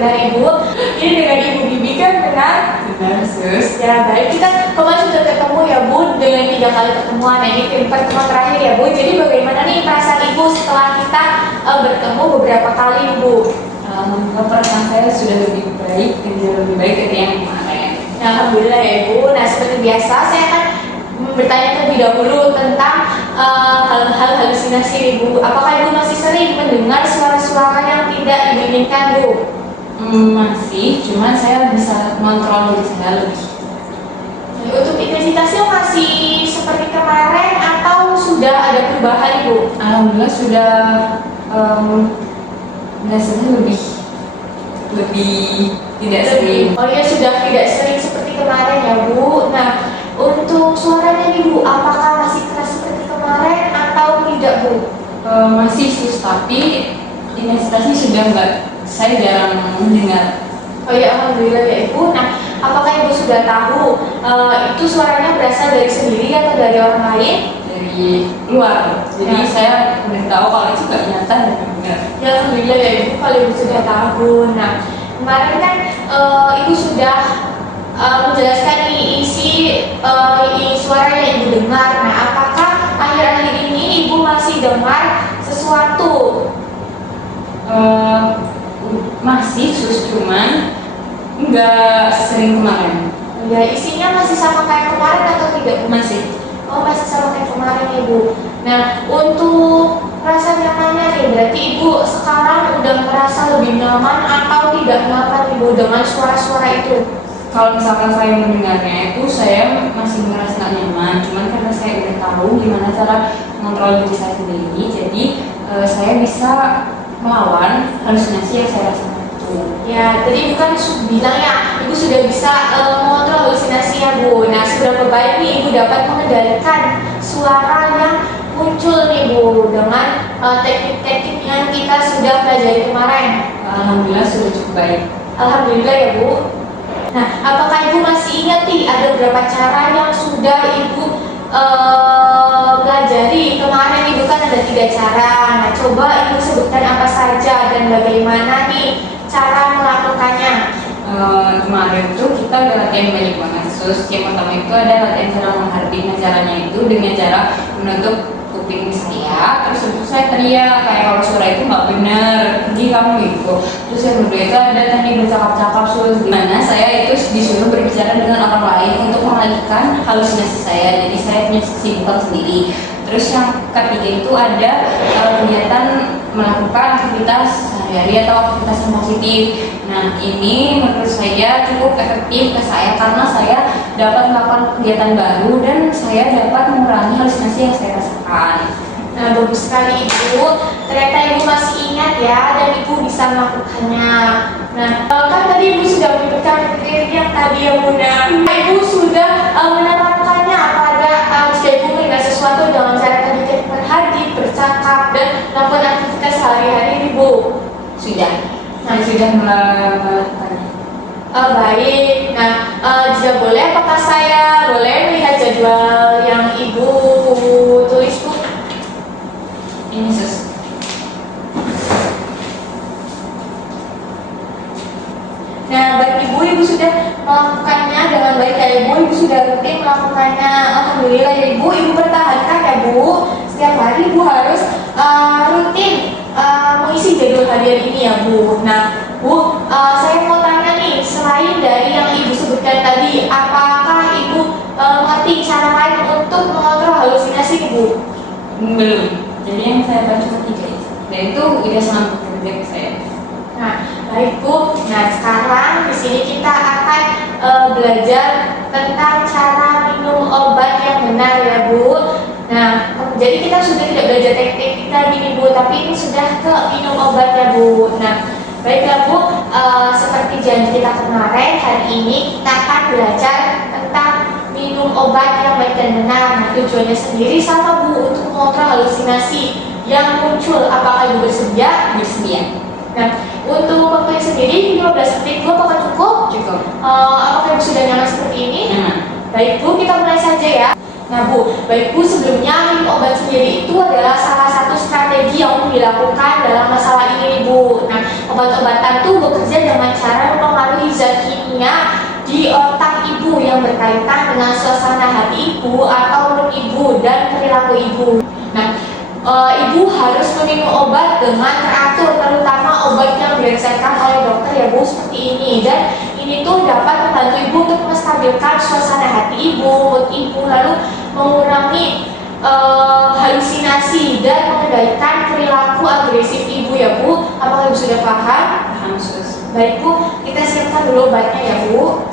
benar Ibu. Ini dengan Ibu Bibi kan benar? Benar, Sus. Ya baik, kita kemarin sudah ketemu ya Bu dengan 3 kali pertemuan. Nah, ini pertemuan terakhir ya Bu. Jadi bagaimana nih perasaan Ibu setelah kita bertemu beberapa kali Bu? Alhamdulillah perasaan saya sudah lebih baik dan jauh lebih baik dari yang kemarin. Ya, alhamdulillah ya Bu. Nah seperti biasa saya akan bertanya terlebih dahulu tentang hal-hal halusinasi Ibu. Apakah Ibu masih sering mendengar suara-suara yang tidak diinginkan Bu? Masih, cuman saya bisa mengontrol diri saya lebih. Untuk intensitasnya masih seperti kemarin atau sudah ada perubahan Ibu? Alhamdulillah sudah biasanya lebih tidak sering. Oh ya, sudah tidak sering seperti kemarin ya Bu. Nah untuk suaranya nih Bu, apakah masih keras seperti kemarin atau tidak Bu? Masih Sus, tapi intensitasnya sudah enggak, saya jarang mendengar. Oh ya, alhamdulillah ya Ibu. Nah apakah Ibu sudah tahu itu suaranya berasal dari sendiri atau dari orang lain? Dari luar, jadi saya udah tahu kalau itu gak nyata dan gak benar. Ya alhamdulillah ya Ibu kalau Ibu sudah tahu. Nah kemarin kan Ibu sudah menjelaskan isi suara yang Ibu dengar. Nah apakah akhir-akhir ini Ibu masih dengar sesuatu? Masih Sus, cuman nggak sering kemarin. Ya isinya masih sama kayak kemarin atau tidak? Masih. Oh masih sama kayak kemarin Ibu. Nah untuk rasa nyamannya nih, berarti Ibu sekarang udah merasa lebih nyaman atau tidak nyaman Ibu dengan suara-suara itu? Kalau misalkan saya mendengarnya itu saya masih merasa nggak nyaman, cuman karena saya udah tahu gimana cara mengontrol diri saya sendiri, jadi saya bisa melawan halusinasi yang saya rasakan itu. Ya, tadi Ibu kan bilang ya, Ibu sudah bisa mengontrol halusinasi ya Bu. Nah, seberapa baik nih Ibu dapat mengendalikan suara yang muncul nih Bu dengan teknik-teknik yang kita sudah pelajari kemarin? Alhamdulillah sudah cukup baik. Alhamdulillah ya Bu. Nah, apakah Ibu masih ingat nih ada beberapa cara yang sudah Ibu pelajari kemarin? Ibu kan ada 3 cara. Nah, coba Ibu sebutkan apa saja dan bagaimana nih cara melakukannya. Kemarin tuh kita ada latihan banyak banget Sus. Yang pertama itu ada latihan cara menghardik. Nah, caranya itu dengan cara menutup kuping saya, terus habis itu saya teriak kayak kalau suara itu nggak benar, jadi kamu itu. Terus yang kedua itu ada teknik bercakap-cakap Sus, dimana saya itu disuruh berbicara dengan orang lain untuk mengalihkan halusinasi saya, jadi saya punya kesibukan sendiri. Terus yang ketiga itu ada kegiatan melakukan aktivitas sehari-hari atau aktivitas yang positif. Nah ini menurut saya cukup efektif ke saya karena saya dapat melakukan kegiatan baru dan saya dapat mengurangi halusinasi yang saya rasakan. Nah bagus sekali Ibu, ternyata Ibu masih ingat ya dan Ibu bisa melakukannya. Nah kan tadi Ibu sudah menyebutkan kriteria yang tadi ya Bunda. Ibu sudah menerapkannya pada jika Ibu mengingat sesuatu dengan cara tadi berhati, bercakap dan melakukan aktivitas sehari-hari Ibu. Sudah. Saya sudah melakukannya. Baik. Nah jika boleh apakah saya boleh melihat jadwal yang Ibu tulis Bu? Ini Sus. Nah, baik Ibu sudah melakukannya dengan baik ya Ibu sudah rutin melakukannya. Alhamdulillah ya Ibu pertahankan ya Bu. Setiap hari Ibu harus rutin mengisi jadwal harian ini ya Bu. Nah, Bu, saya mau tanya nih, selain dari yang Ibu sebutkan tadi, apakah Ibu mengerti cara lain untuk mengontrol halusinasi Ibu? Belum. Jadi yang saya baca cuma 3 itu. Dan itu udah sangat bekerja ke saya. Nah, baik Bu. Nah, sekarang di sini kita akan belajar tentang cara minum obat yang benar ya Bu. Nah, jadi kita sudah tidak belajar teknik tadi nih Bu, tapi ini sudah ke minum obat ya Bu. Nah, baiklah Bu, seperti janji kita kemarin, hari ini kita akan belajar tentang minum obat yang baik dan benar. Nah, tujuannya sendiri sama Bu, untuk mengontrol halusinasi yang muncul. Apakah Ibu bersedia? Bersedia. Nah, untuk waktunya sendiri 15 menit Bu, apakah cukup? Cukup. Apakah Ibu sudah nyaman seperti ini? Nyaman. Baik Bu, kita mulai saja ya. Nah Bu, baik Bu, sebelumnya minum obat sendiri itu adalah salah satu strategi yang dilakukan dalam masalah ini Bu. Nah, obat-obatan itu bekerja dengan cara mempengaruhi zat kimia di otak ibu yang berkaitan dengan suasana hati ibu atau mood ibu dan perilaku ibu. Nah, ibu harus meminum obat dengan teratur, terutama obat yang diresepkan oleh dokter ya Bu, seperti ini. Dan ini tuh dapat membantu ibu untuk menstabilkan suasana hati ibu, mood ibu, lalu mengurangi halusinasi dan mengendalikan perilaku agresif ibu ya Bu. Apakah ibu sudah paham? Paham sus. Baik Bu, kita siapkan dulu obatnya ya Bu.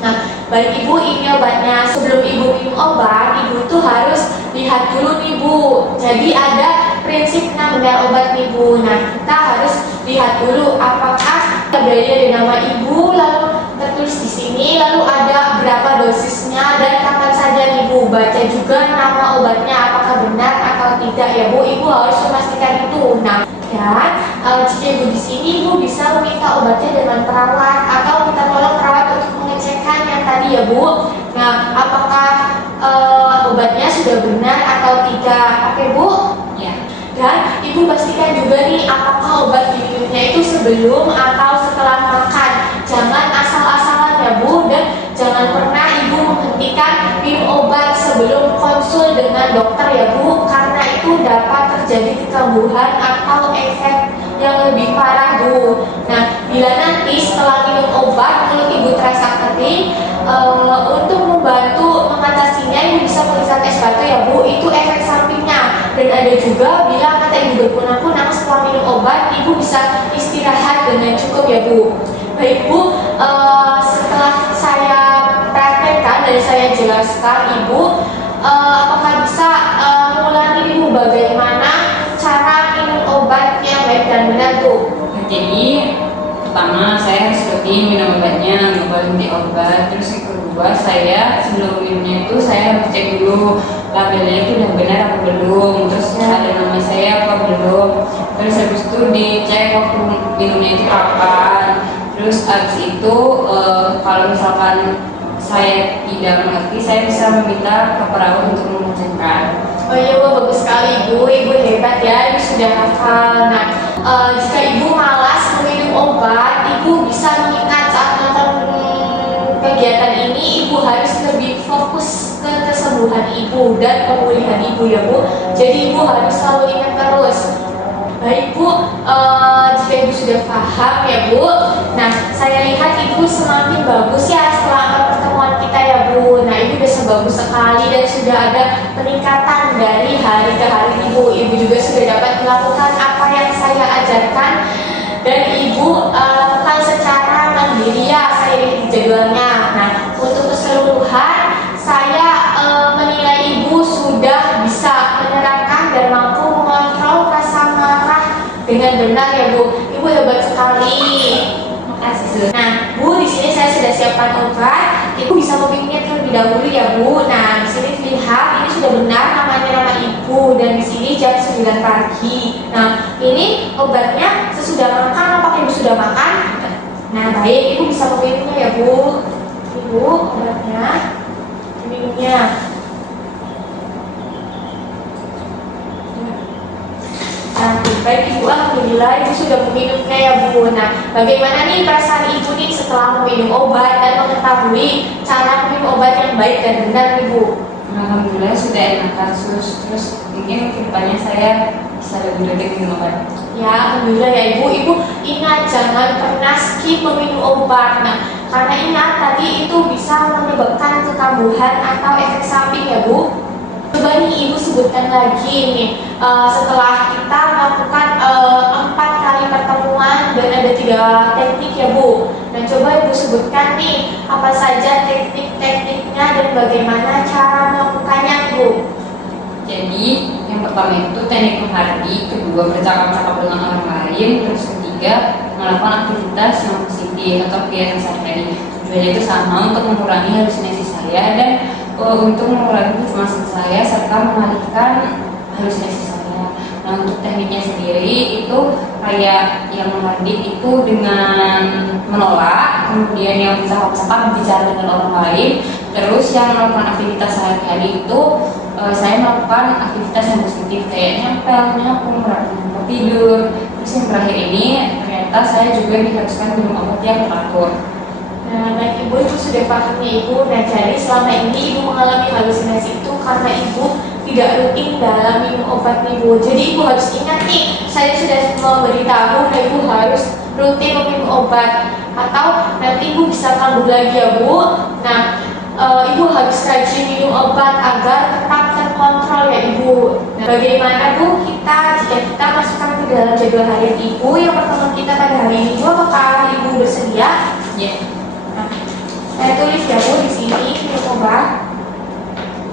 Nah, baik ibu, ini obatnya. Sebelum ibu minum obat, ibu tuh harus lihat dulu nih Bu. Jadi ada prinsip benar obat nih Bu. Nah, kita harus lihat dulu apakah berada di nama ibu, lalu tertulis di sini, lalu ada berapa dosisnya dan kapan saja nih Bu. Baca juga nama obatnya apakah benar atau tidak ya Bu. Ibu harus memastikan itu. Nah, dan jika ibu di sini, ibu bisa meminta obatnya dengan perawat atau minta tolong perawat untuk mengecekkan yang tadi ya Bu. Nah, apakah obatnya sudah benar atau tidak? Oke Bu? Ya. Dan ibu pastikan juga nih apakah obat diminumnya itu sebelum atau setelah makan. Jangan asal-asalan ya Bu, dan jangan pernah ibu menghentikan minum obat sebelum konsul dengan dokter ya Bu, karena itu dapat terjadi kekambuhan atau efek yang lebih parah Bu. Nah, bila nanti setelah minum obat mulut ibu terasa kering, untuk membantu mengatasinya ibu bisa menghisap es batu ya Bu, itu efek sampingnya. Dan ada juga bila mata ibu berkunang-kunang setelah minum obat, ibu bisa istirahat dengan cukup ya Bu. Baik Bu, setelah saya praktekkan dan saya jelaskan ibu, apakah bisa mengulangi ibu bagaimana cara minum obat yang baik dan benar Bu? Jadi pertama saya harus rutin minum obatnya, nggak boleh henti obat. Terus yang kedua, saya sebelum minumnya itu saya harus cek dulu labelnya itu udah benar apa belum, terus ada nama saya apa belum. Terus habis itu dicek waktu minumnya itu kapan. Terus habis itu kalau misalkan saya tidak mengerti, saya bisa meminta ke perawat untuk mengecekkan. Oh iya Bu, bagus sekali ibu hebat ya, ibu sudah hafal. Nah, jika ibu malas meminum obat, ibu bisa mengingat saat nonton kegiatan ini, ibu harus lebih fokus ke kesembuhan ibu dan pemulihan ibu ya Bu. Jadi ibu harus selalu ingat terus. Baik Bu, jika ibu sudah paham ya Bu, nah saya lihat ibu semakin bagus ya setelah pertemuan kita ya Bu. Nah ibu sudah sebagus sekali dan sudah ada peningkatan dari hari ke hari ibu. Ibu juga sudah dapat melakukan apa yang saya ajarkan dan ibu lakukan secara mandiri ya, saya lihat jadwalnya. Nah untuk keseluruhan saya menilai ibu sudah bisa menerapkan dan mampu mengontrol rasa marah dengan benar ya Bu. Ibu hebat sekali. Makasih. Nah Bu, di sini saya sudah siapkan obat. Ibu bisa meminumnya terlebih dahulu ya Bu. Nah di sini lihat ini sudah benar namanya nama ibu dan di sini jam 9 pagi. Nah ini obatnya sesudah makan. Apakah ibu sudah makan? Nah baik, ibu bisa meminumnya ya Bu. Ibu obatnya minumnya. Baik ibu, alhamdulillah ibu sudah meminumnya ya Bu. Nah bagaimana nih perasaan ibu nih setelah meminum obat dan mengetahui cara minum obat yang baik dan benar ibu? Alhamdulillah sudah enakan sus. Terus mungkin kedepannya saya bisa lebih rutin minum obat. Ya alhamdulillah ya ibu. Ibu ingat jangan pernah skip meminum obat. Nah karena ingat tadi itu bisa menyebabkan kekambuhan atau efek samping ya Bu. Coba nih ibu sebutkan lagi nih setelah kita melakukan 4 kali pertemuan dan ada 3 teknik ya Bu. Nah coba ibu sebutkan nih apa saja teknik-tekniknya dan bagaimana cara melakukannya Bu. Jadi yang pertama itu teknik menghargai, kedua bercakap-cakap dengan orang lain, terus ketiga melakukan aktivitas yang positif atau kegiatan sehari-hari. Tujuannya itu sama untuk mengurangi halusinasi saya dan untuk mengurangi kecemasan saya serta mengalihkan halusinasi saya. Nah, untuk tekniknya sendiri itu kayak yang menghardik itu dengan menolak, kemudian yang bersahab-sahab bicara dengan orang lain, terus yang melakukan aktivitas sehari-hari itu saya melakukan aktivitas yang positif kayak nyempel, nyapu, merapikan tempat tidur. Terus yang terakhir ini ternyata saya juga diharuskan minum obat yang teratur. Nah, baik Ibu, Ibu sudah paham ya Ibu. Nah, jadi selama ini Ibu mengalami halusinasi itu karena Ibu tidak rutin dalam minum obat Ibu. Jadi Ibu harus ingat nih, saya sudah memberitahu dan Ibu harus rutin meminum obat. Atau nanti Ibu bisa kambuh lagi ya Bu. Nah, Ibu harus rajin minum obat agar tetap terkontrol ya Ibu. Nah, bagaimana Bu jika kita masukkan ke dalam jadwal harian Ibu yang pertemuan kita pada hari ini Ibu, apakah Ibu bersedia? Ya. Nah, saya tulis ya Bu di sini minum obat.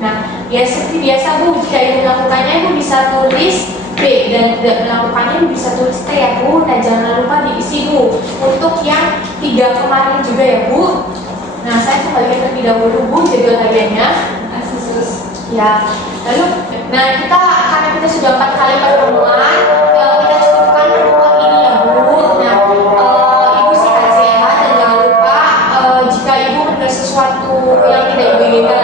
Nah, ya seperti biasa Bu, jika Ibu melakukannya Ibu bisa tulis B dan tidak melakukannya Ibu bisa tulis T ya Bu. Nah, jangan lupa diisi Bu. Untuk yang 3 kemarin juga ya Bu. Nah, saya kembalikan terlebih dahulu Bu jadwal hariannya. Ya, lalu, nah karena kita sudah 4 kali pertemuan, kita cukupkan pertemuan ini ya Bu. Nah, Ibu sehat-sehat dan jangan lupa jika Ibu mendengar sesuatu yang tidak Ibu inginkan